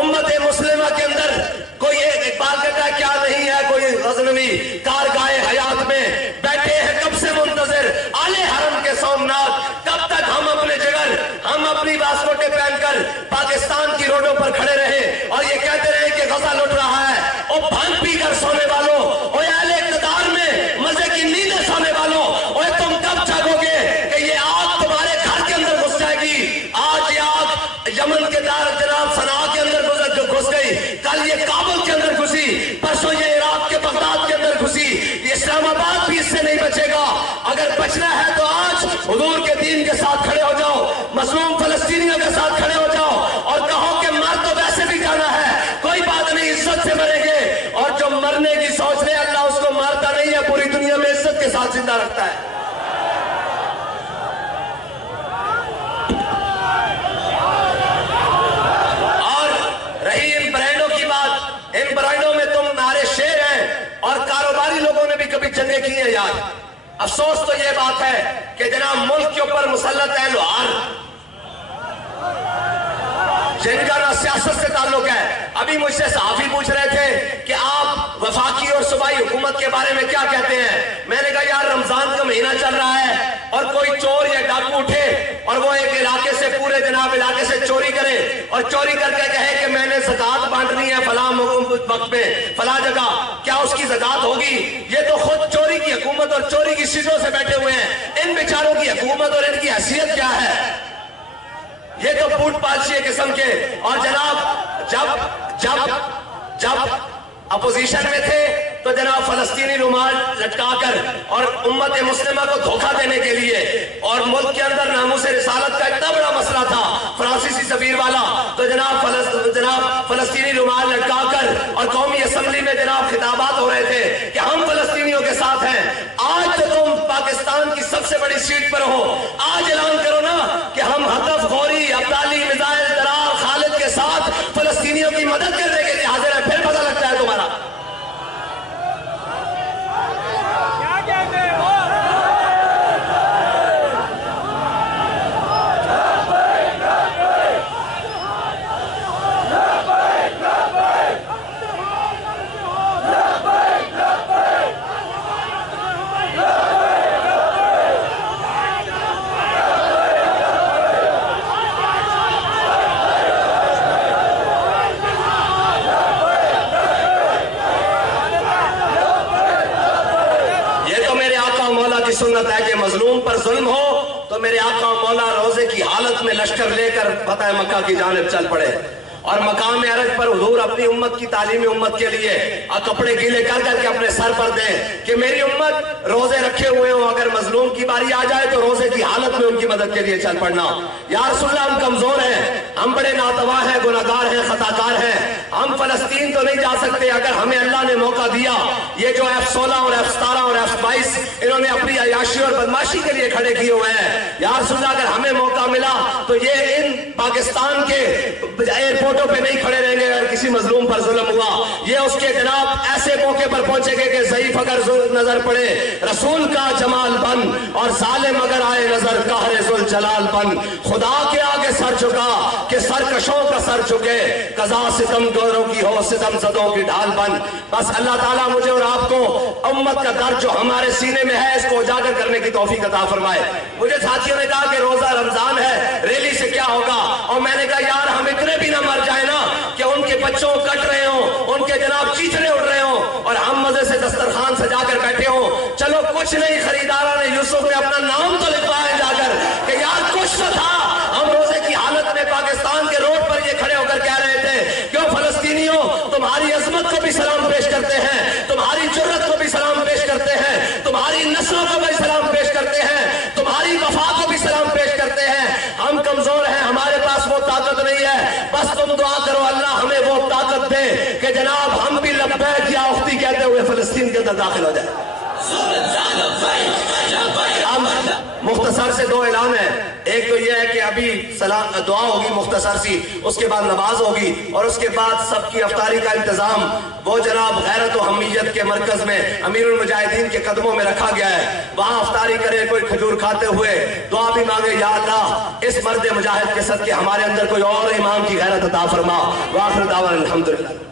उम्मत मुस्लिमा के अंदर कोई इकबाल कहता है क्या नहीं है कोई गजनवी कारगाए हयात में बैठे हैं कब से मुंतजिर आले हरम के सोमनाथ, कब तक हम अपने जगह हम अपनी बास्कोटे पहनकर पाकिस्तान की रोडों पर खड़े रहे और ये कहते रहे कि गजा लुट रहा है। और भांग पी कर सोने वालों, और आले इक़्तिदार में मजे की नींदें सोने वालों, और तुम कब जागोगे कि ये आग तुम्हारे घर के अंदर घुस जाएगी। आज ये आग यमन के जनाब सना के अंदर घुस गई, कल ये काबुल के अंदर घुसी, परसों ये इराक के बगदाद के अंदर घुसी, इस्लामाबाद भी इससे नहीं बचेगा। अगर बचना है तो आज हुजूर के दीन के साथ खड़े हो जाओ, मजलूम फलस्तीनियों के साथ खड़े हो जाओ और कहो कि मर तो वैसे भी जाना है, कोई बात नहीं, इज्जत से मरेंगे। और जो मरने की सोच ले अल्लाह उसको मारता नहीं है, पूरी दुनिया में इज्जत के साथ जिंदा रखता है। और रही इन ब्रांडों की बात, इन ब्रांडों में तुम नारे शेर हैं और कारोबारी लोगों ने भी कभी जंगे की हैं यार। अफसोस तो ये बात है कि जनाब मुल्क के ऊपर मुसल्लत है लोहार, जिनका ना सियासत से ताल्लुक है। अभी मुझसे सहाफी पूछ रहे थे कि आप वफाकी और सूबाई हुकूमत के बारे में क्या कहते हैं। मैंने कहा यार रमजान का महीना चल रहा है और कोई चोर या डाकू उठे और वो एक इलाके से पूरे जनाब इलाके से चोरी करे और चोरी करके कहे कि मैंने ज़कात बांटनी है फला वक्त में फला जगह, क्या उसकी ज़कात होगी? ये तो खुद चोरी की हुकूमत और चोरी की चीजों से बैठे हुए हैं। इन बेचारों की हुकूमत और इनकी हैसियत क्या है? ये तो बूट पालशी किस्म के। और जनाब जब अपोजिशन में थे तो जनाब फलस्तीनी रुमाल लटकाकर और उम्मत मुस्लिमा को धोखा देने के लिए और मुल्क के अंदर नामूस रिसालत का इतना बड़ा मसला था फ्रांसीसी सफीर वाला, तो जनाब फलस्तीनी रुमाल लटकाकर और कौमी असम्बली में जनाब खिताबात हो रहे थे कि हम फलस्तीनियों के साथ हैं। आज तो तुम पाकिस्तान की सबसे बड़ी सीट पर हो, आज ऐलान करो ना कि हम हतफ गौरी अब्दाली मिसाइल दरार खालिद के साथ फलस्तीनियों की मदद करने के लिए हाजिर है, फिर पता लगता है तुम्हारा। सुन्नत है कि मजलूम पर जुल्म हो तो मेरे आका मौला रोजे की हालत में लश्कर लेकर फतह मक्का की जानिब चल पड़े और मकाम अरज पर हुजूर अपनी उम्मत की तालीमी उम्मत के लिए कपड़े गीले कर करके अपने सर पर दें कि मेरी उम्मत रोजे रखे हुए हो, अगर मजलूम की बारी आ जाए तो रोजे की हालत में उनकी मदद के लिए चल पड़ना। या रसूलल्लाह हम कमजोर हैं, हम बड़े नातवा हैं, गुनाहगार हैं, खताकार हैं, हम फलस्तीन तो नहीं जा सकते। अगर हमें अल्लाह ने मौका दिया, ये जो F-16 और F-17 और F-22 इन्होंने अपनी अयाशी और बदमाशी के लिए खड़े किए हुए हैं, या रसूलल्लाह अगर हमें मौका मिला तो ये इन पाकिस्तान के एयरपोर्टों पे नहीं खड़े रहेंगे अगर किसी मजलूम पर जुल्म हुआ। ये उसके जनाब ऐसे मौके पर पहुंचेंगे कि ज़ईफ अगर नजर पड़े रसूल का जमाल बन और जालिम अगर आए नजर कहरे जुल जलाल बन। खुदा के आगे सर झुका कि सरकशों का सर झुके, कज़ा सितम गौरों की हो सितम ज़दों की ढाल बन। बस अल्लाह ताला मुझे और आपको उम्मत का दर्द जो हमारे सीने में है इसको उजागर करने की तौफीक अता फरमाए। मुझे साथियों ने कहा कि रोजा रमजान है, रैली से क्या होगा? और मैंने कहा यार हम इतने भी ना मर जाए ना कि उनके बच्चों कट रहे हो, उनके जनाब चीथड़े उड़ रहे हो और हम मजे से दस्तरखान सजा कर बैठे हो। चलो कुछ नहीं, खरीदारा ने यूसुफ ने अपना नाम तो लिखवाया जाकर कि यार कुछ तो था। हम रोजे की हालत में पाकिस्तान के रोड पर ये खड़े होकर कह रहे थे क्यों फलस्तीनियों तुम्हारी अजमत को भी सलाम पेश करते हैं, तुम्हारी जुर्रत को भी सलाम पेश करते हैं, तुम्हारी नस्लों को भी सलाम पेश करते हैं, तुम्हारी वफा को भी सलाम पेश करते हैं। हम कमजोर हैं, हमारे पास वो ताकत नहीं है, बस तुम दुआ करो अल्लाह हमें वो ताकत दे कि जनाब हम भी लब्बैक या उख्ती कहते हुए फलस्तीन के अंदर दाखिल हो जाए। اب مختصر سے دو اعلان ہیں. ایک تو یہ ہے کہ ابھی سلام دعا ہوگی مختصر سی، اس کے بعد نماز ہوگی، اور اس کے بعد سب کی افطاری کا انتظام وہ جناب غیرت و حمیت کے مرکز میں امیر المجاہدین کے قدموں میں رکھا گیا ہے. وہاں افطاری کرے، کوئی کھجور کھاتے ہوئے دعا بھی مانگے، یا اللہ اس مرد مجاہد کے صدقے ہمارے اندر کوئی اور امام کی غیرت عطا فرما. وآخر دعوانا الحمدللہ.